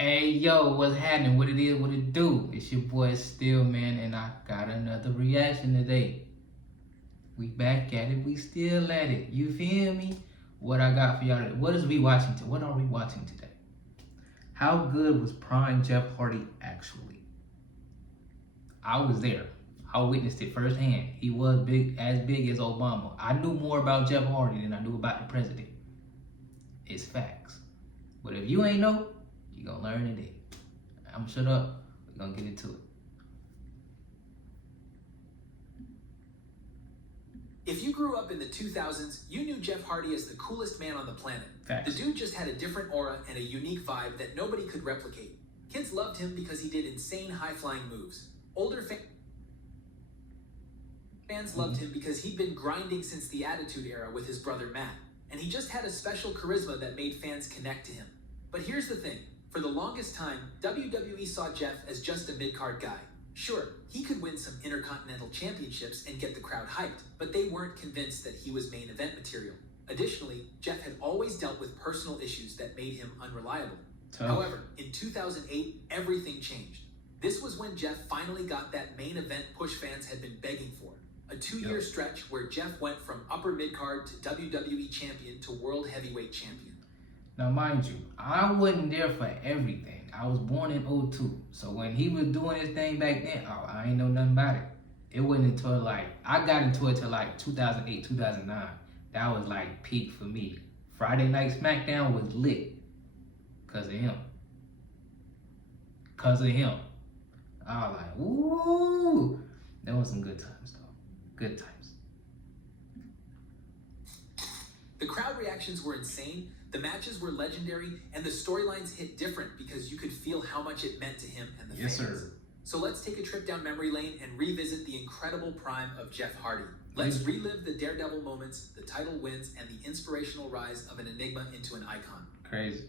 Hey yo, what's happening? What it is, what it do? It's your boy Still Man, and I got another reaction today. We back at it, we still at it. You feel me? What I got for y'all today? What is we watching today? What are we watching today? How good was Prime Jeff Hardy actually? I was there. I witnessed it firsthand. He was big as Obama. I knew more about Jeff Hardy than I knew about the president. It's facts. But if you ain't know, you gonna learn today. I'm shut up. We're gonna get into it. If you grew up in the 2000s, you knew Jeff Hardy as the coolest man on the planet. Facts. The dude just had a different aura and a unique vibe that nobody could replicate. Kids loved him because he did insane high-flying moves. Older fans loved him because he'd been grinding since the Attitude Era with his brother Matt, and he just had a special charisma that made fans connect to him. But here's the thing. For the longest time, WWE saw Jeff as just a mid-card guy. Sure, he could win some Intercontinental Championships and get the crowd hyped, but they weren't convinced that he was main event material. Additionally, Jeff had always dealt with personal issues that made him unreliable. However, in 2008, everything changed. This was when Jeff finally got that main event push fans had been begging for. A 2-year stretch where Jeff went from upper mid-card to WWE champion to world heavyweight champion. Now, mind you, I wasn't there for everything. I was born in '02, so when he was doing his thing back then, I ain't know nothing about it. It wasn't until I got into it till 2008, 2009. That was peak for me. Friday Night SmackDown was lit because of him. Because of him. I was like, ooh. There was some good times, though. Good times. The crowd reactions were insane, the matches were legendary, and the storylines hit different because you could feel how much it meant to him and the fans. Yes, sir. So let's take a trip down memory lane and revisit the incredible prime of Jeff Hardy. Let's relive the daredevil moments, the title wins, and the inspirational rise of an enigma into an icon. Crazy.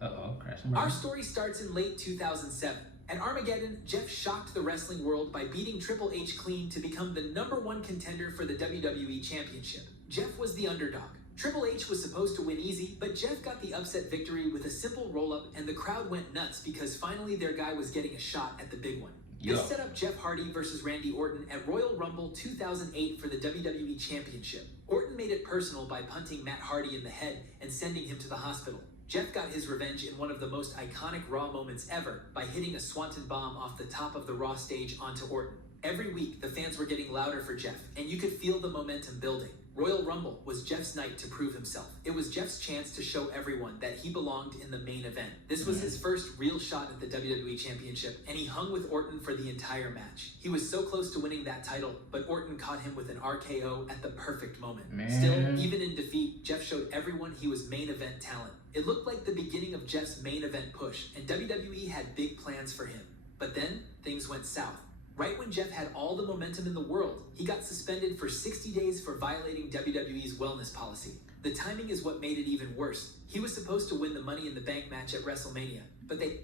Crashing. Our story starts in late 2007. At Armageddon, Jeff shocked the wrestling world by beating Triple H clean to become the #1 contender for the WWE Championship. Jeff was the underdog. Triple H was supposed to win easy, but Jeff got the upset victory with a simple roll-up, and the crowd went nuts because finally their guy was getting a shot at the big one. This set up Jeff Hardy versus Randy Orton at Royal Rumble 2008 for the WWE Championship. Orton made it personal by punting Matt Hardy in the head and sending him to the hospital. Jeff got his revenge in one of the most iconic Raw moments ever by hitting a Swanton bomb off the top of the Raw stage onto Orton. Every week, the fans were getting louder for Jeff, and you could feel the momentum building. Royal Rumble was Jeff's night to prove himself. It was Jeff's chance to show everyone that he belonged in the main event. This was his first real shot at the WWE Championship, and he hung with Orton for the entire match. He was so close to winning that title, but Orton caught him with an RKO at the perfect moment. Still, even in defeat, Jeff showed everyone he was main event talent. It looked like the beginning of Jeff's main event push, and WWE had big plans for him. But then, things went south. Right when Jeff had all the momentum in the world, he got suspended for 60 days for violating WWE's wellness policy. The timing is what made it even worse. He was supposed to win the Money in the Bank match at WrestleMania, but they...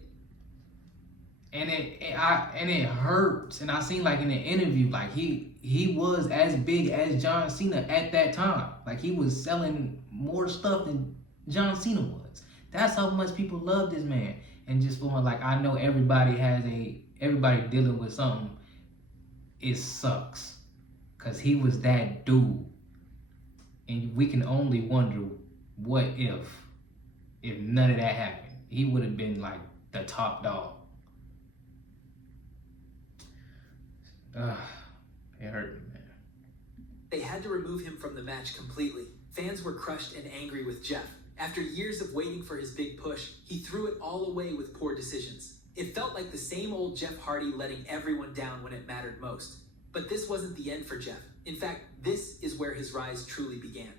And it hurts. And I seen in the interview, he was as big as John Cena at that time. He was selling more stuff than John Cena was. That's how much people love this man. And just feeling I know everybody dealing with something. It sucks. Cause he was that dude. And we can only wonder what if none of that happened. He would have been the top dog. It hurt me, man. They had to remove him from the match completely. Fans were crushed and angry with Jeff. After years of waiting for his big push, he threw it all away with poor decisions. It felt like the same old Jeff Hardy letting everyone down when it mattered most. But this wasn't the end for Jeff. In fact, this is where his rise truly began.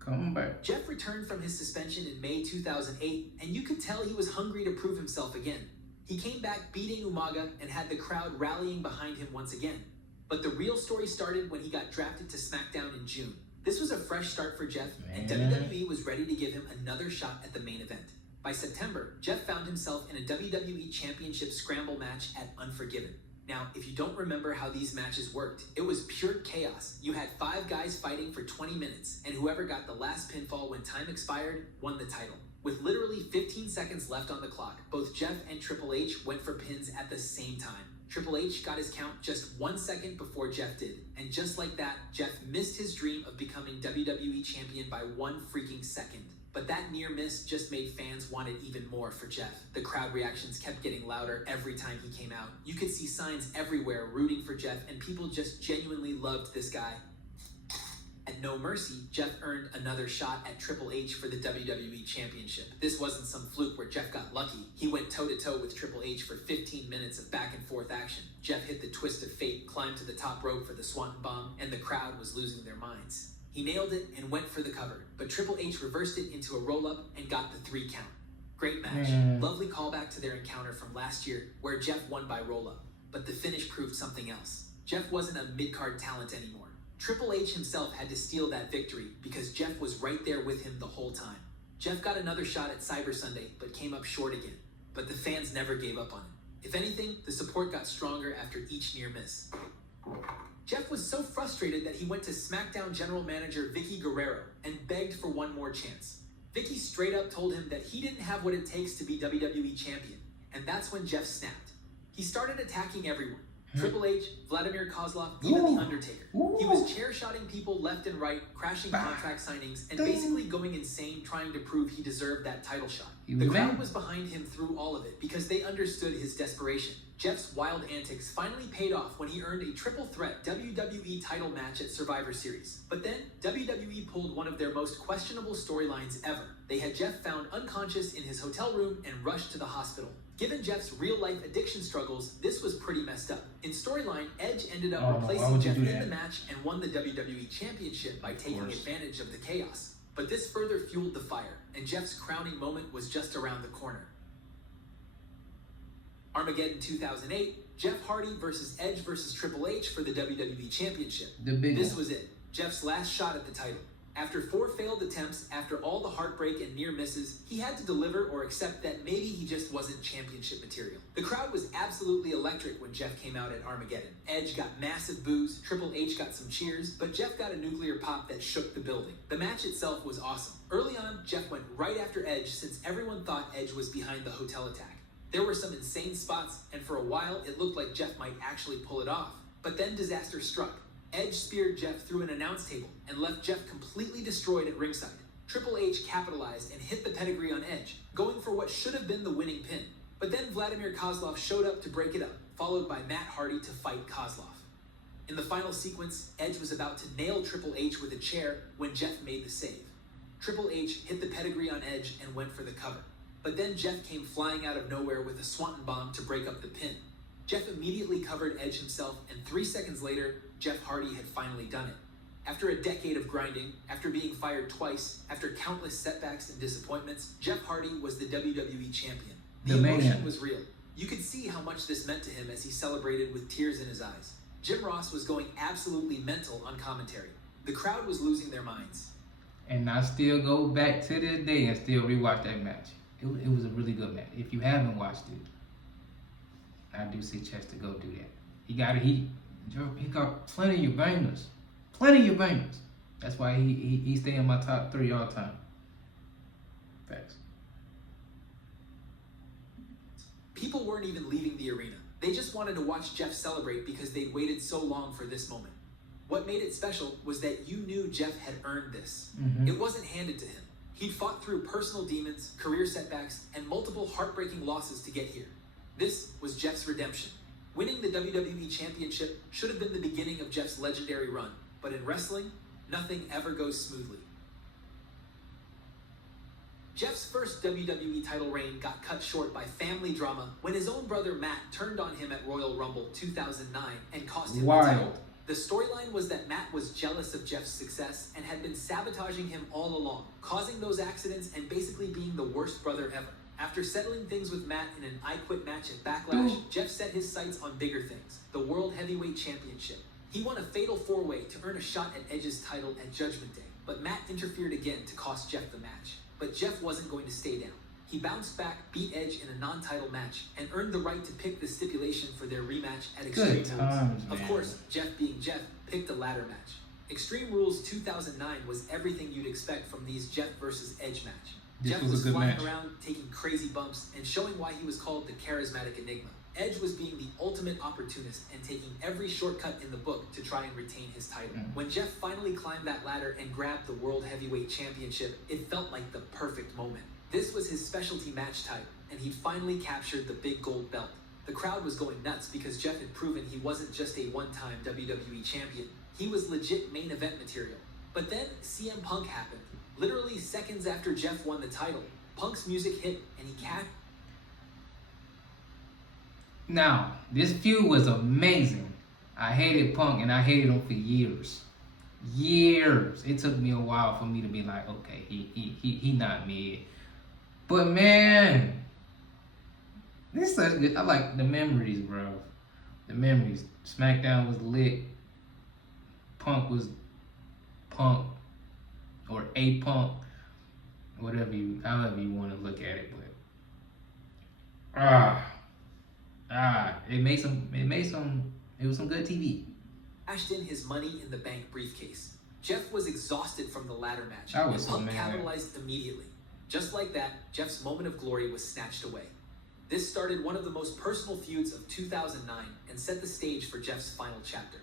Come back. Jeff returned from his suspension in May 2008, and you could tell he was hungry to prove himself again. He came back beating Umaga and had the crowd rallying behind him once again. But the real story started when he got drafted to SmackDown in June. This was a fresh start for Jeff, and WWE was ready to give him another shot at the main event. By September, Jeff found himself in a WWE Championship scramble match at Unforgiven. Now, if you don't remember how these matches worked, it was pure chaos. You had 5 guys fighting for 20 minutes, and whoever got the last pinfall when time expired won the title. With literally 15 seconds left on the clock, both Jeff and Triple H went for pins at the same time. Triple H got his count just 1 second before Jeff did, and just like that, Jeff missed his dream of becoming WWE Champion by 1 freaking second. But that near miss just made fans want it even more for Jeff. The crowd reactions kept getting louder every time he came out. You could see signs everywhere rooting for Jeff, and people just genuinely loved this guy. At No Mercy, Jeff earned another shot at Triple H for the WWE Championship. This wasn't some fluke where Jeff got lucky. He went toe-to-toe with Triple H for 15 minutes of back-and-forth action. Jeff hit the twist of fate, climbed to the top rope for the Swanton Bomb, and the crowd was losing their minds. He nailed it and went for the cover, but Triple H reversed it into a roll-up and got the 3 count. Great match. Lovely callback to their encounter from last year where Jeff won by roll-up, but the finish proved something else. Jeff wasn't a mid-card talent anymore. Triple H himself had to steal that victory because Jeff was right there with him the whole time. Jeff got another shot at Cyber Sunday, but came up short again. But the fans never gave up on him. If anything, the support got stronger after each near miss. Jeff was so frustrated that he went to SmackDown General Manager Vicky Guerrero and begged for one more chance. Vicky straight up told him that he didn't have what it takes to be WWE Champion, and that's when Jeff snapped. He started attacking everyone. Triple H, Vladimir Kozlov, even The Undertaker. He was chair-shotting people left and right, crashing contract signings, and basically going insane trying to prove he deserved that title shot. The crowd was behind him through all of it because they understood his desperation. Jeff's wild antics finally paid off when he earned a triple threat WWE title match at Survivor Series. But then, WWE pulled one of their most questionable storylines ever. They had Jeff found unconscious in his hotel room and rushed to the hospital. Given Jeff's real-life addiction struggles, this was pretty messed up. In storyline, Edge ended up replacing Jeff in the match and won the WWE Championship by taking advantage of the chaos. But this further fueled the fire, and Jeff's crowning moment was just around the corner. Armageddon 2008, Jeff Hardy versus Edge versus Triple H for the WWE Championship. This was it, Jeff's last shot at the title. After 4 failed attempts, after all the heartbreak and near misses, he had to deliver or accept that maybe he just wasn't championship material. The crowd was absolutely electric when Jeff came out at Armageddon. Edge got massive boos, Triple H got some cheers, but Jeff got a nuclear pop that shook the building. The match itself was awesome. Early on, Jeff went right after Edge since everyone thought Edge was behind the hotel attack. There were some insane spots, and for a while, it looked like Jeff might actually pull it off. But then disaster struck. Edge speared Jeff through an announce table and left Jeff completely destroyed at ringside. Triple H capitalized and hit the pedigree on Edge, going for what should have been the winning pin. But then Vladimir Kozlov showed up to break it up, followed by Matt Hardy to fight Kozlov. In the final sequence, Edge was about to nail Triple H with a chair when Jeff made the save. Triple H hit the pedigree on Edge and went for the cover. But then Jeff came flying out of nowhere with a Swanton Bomb to break up the pin. Jeff immediately covered Edge himself, and 3 seconds later, Jeff Hardy had finally done it. After a decade of grinding, after being fired twice, after countless setbacks and disappointments, Jeff Hardy was the WWE Champion. The emotion was real. You could see how much this meant to him as he celebrated with tears in his eyes. Jim Ross was going absolutely mental on commentary. The crowd was losing their minds. And I still go back to this day and still rewatch that match. It was a really good match. If you haven't watched it, I do suggest to go do that. He got plenty of bangers. Plenty of bangers. That's why he stay in my top 3 all time. Facts. People weren't even leaving the arena. They just wanted to watch Jeff celebrate because they'd waited so long for this moment. What made it special was that you knew Jeff had earned this. It wasn't handed to him. He'd fought through personal demons, career setbacks, and multiple heartbreaking losses to get here. This was Jeff's redemption. Winning the WWE Championship should have been the beginning of Jeff's legendary run, but in wrestling, nothing ever goes smoothly. Jeff's first WWE title reign got cut short by family drama when his own brother Matt turned on him at Royal Rumble 2009 and cost him the title. The storyline was that Matt was jealous of Jeff's success and had been sabotaging him all along, causing those accidents and basically being the worst brother ever. After settling things with Matt in an I Quit match at Backlash, Jeff set his sights on bigger things, the World Heavyweight Championship. He won a fatal 4-way to earn a shot at Edge's title at Judgment Day, but Matt interfered again to cost Jeff the match. But Jeff wasn't going to stay down. He bounced back, beat Edge in a non-title match, and earned the right to pick the stipulation for their rematch at Extreme Good Rules. times, Of man. course, Jeff being Jeff, picked a ladder match. Extreme Rules 2009 was everything you'd expect from these Jeff versus Edge match. This Jeff was a was good flying match. around, taking crazy bumps, and showing why he was called the charismatic enigma. Edge was being the ultimate opportunist and taking every shortcut in the book to try and retain his title. When Jeff finally climbed that ladder and grabbed the World Heavyweight Championship, it felt like the perfect moment. This was his specialty match type, and he'd finally captured the big gold belt. The crowd was going nuts because Jeff had proven he wasn't just a one-time WWE champion. He was legit main event material. But then CM Punk happened. Literally seconds after Jeff won the title, Punk's music hit and he Now, this feud was amazing. I hated Punk and I hated him for years. Years. It took me a while for me to be like, okay, he not mid. But man, this is such good. I like the memories, bro. The memories. SmackDown was lit. Punk was Punk or a Punk, however you want to look at it, but it was some good TV. cashed in his Money in the Bank briefcase. Jeff was exhausted from the ladder match, I was and so Punk mad. capitalized immediately. Just like that, Jeff's moment of glory was snatched away. This started one of the most personal feuds of 2009 and set the stage for Jeff's final chapter.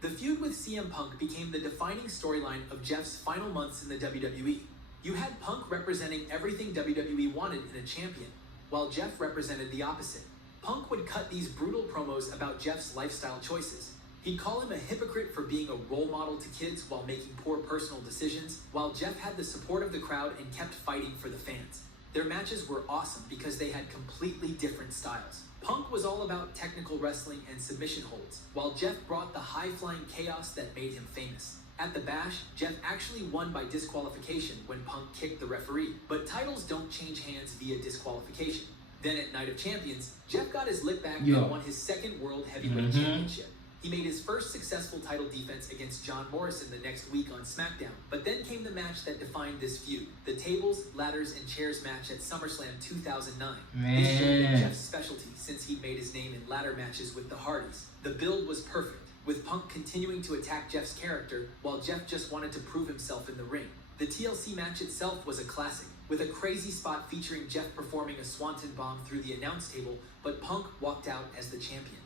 The feud with CM Punk became the defining storyline of Jeff's final months in the WWE. You had Punk representing everything WWE wanted in a champion, while Jeff represented the opposite. Punk would cut these brutal promos about Jeff's lifestyle choices. He'd call him a hypocrite for being a role model to kids while making poor personal decisions, while Jeff had the support of the crowd and kept fighting for the fans. Their matches were awesome because they had completely different styles. Punk was all about technical wrestling and submission holds, while Jeff brought the high-flying chaos that made him famous. At the Bash, Jeff actually won by disqualification when Punk kicked the referee, but titles don't change hands via disqualification. Then at Night of Champions, Jeff got his lick back and won his second World Heavyweight Championship. He made his first successful title defense against John Morrison the next week on SmackDown. But then came the match that defined this feud, the tables, ladders, and chairs match at SummerSlam 2009. This should have been Jeff's specialty since he made his name in ladder matches with the Hardys. The build was perfect, with Punk continuing to attack Jeff's character while Jeff just wanted to prove himself in the ring. The TLC match itself was a classic, with a crazy spot featuring Jeff performing a swanton bomb through the announce table, but Punk walked out as the champion.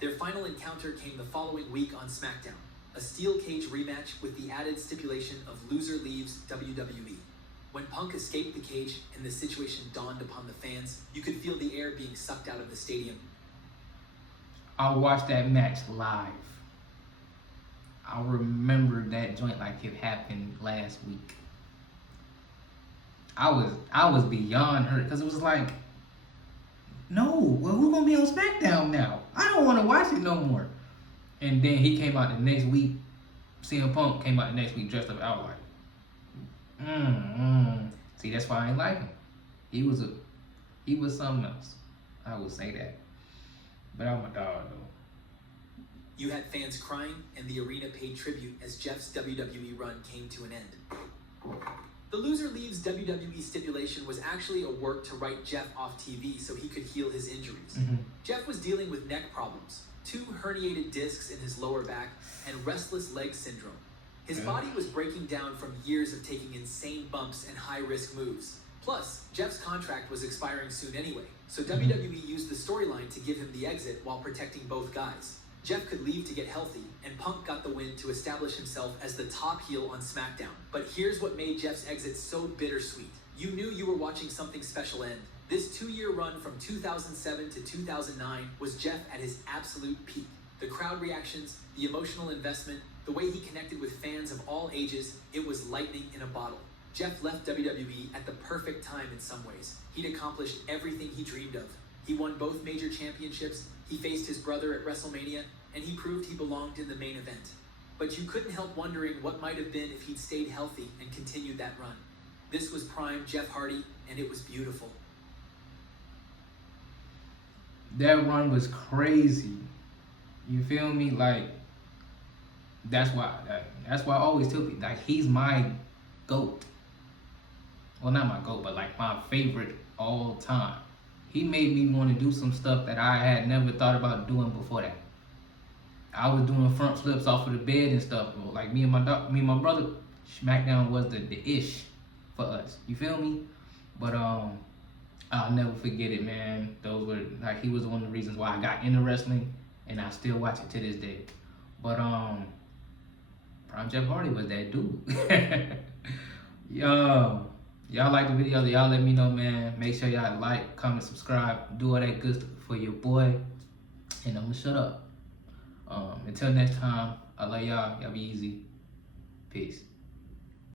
Their final encounter came the following week on SmackDown, a steel cage rematch with the added stipulation of loser leaves WWE. When Punk escaped the cage and the situation dawned upon the fans, you could feel the air being sucked out of the stadium. I watched that match live. I remember that joint like it happened last week. I was beyond hurt because it was like, no, well, who's gonna be on SmackDown now? I don't want to watch it no more. And then he came out the next week. CM Punk came out the next week dressed up. I was like, See, that's why I ain't like him. He was something else. I would say that. But I'm a dog though. You had fans crying, and the arena paid tribute as Jeff's WWE run came to an end. The loser leaves WWE stipulation was actually a work to write Jeff off TV so he could heal his injuries. Jeff was dealing with neck problems, 2 herniated discs in his lower back, and restless leg syndrome. His body was breaking down from years of taking insane bumps and high-risk moves. Plus, Jeff's contract was expiring soon anyway, so WWE used the storyline to give him the exit while protecting both guys. Jeff could leave to get healthy, and Punk got the win to establish himself as the top heel on SmackDown. But here's what made Jeff's exit so bittersweet. You knew you were watching something special end. This 2-year run from 2007 to 2009 was Jeff at his absolute peak. The crowd reactions, the emotional investment, the way he connected with fans of all ages, it was lightning in a bottle. Jeff left WWE at the perfect time in some ways. He'd accomplished everything he dreamed of. He won both major championships, he faced his brother at WrestleMania, and he proved he belonged in the main event. But you couldn't help wondering what might have been if he'd stayed healthy and continued that run. This was prime Jeff Hardy, and it was beautiful. That run was crazy. You feel me? Like, that's why I always tell people, like, he's my GOAT. well, not my GOAT, but like my favorite all time. He made me want to do some stuff that I had never thought about doing before that. I was doing front flips off of the bed and stuff. Like me and my brother, SmackDown was the ish for us. You feel me? But I'll never forget it, man. Those were like he was one of the reasons why I got into wrestling, and I still watch it to this day. But Prime Jeff Hardy was that dude. Yo, y'all like the video? Y'all let me know, man. Make sure y'all like, comment, subscribe, do all that good stuff for your boy, and I'm gonna shut up. Until next time, I love y'all. Y'all be easy. Peace.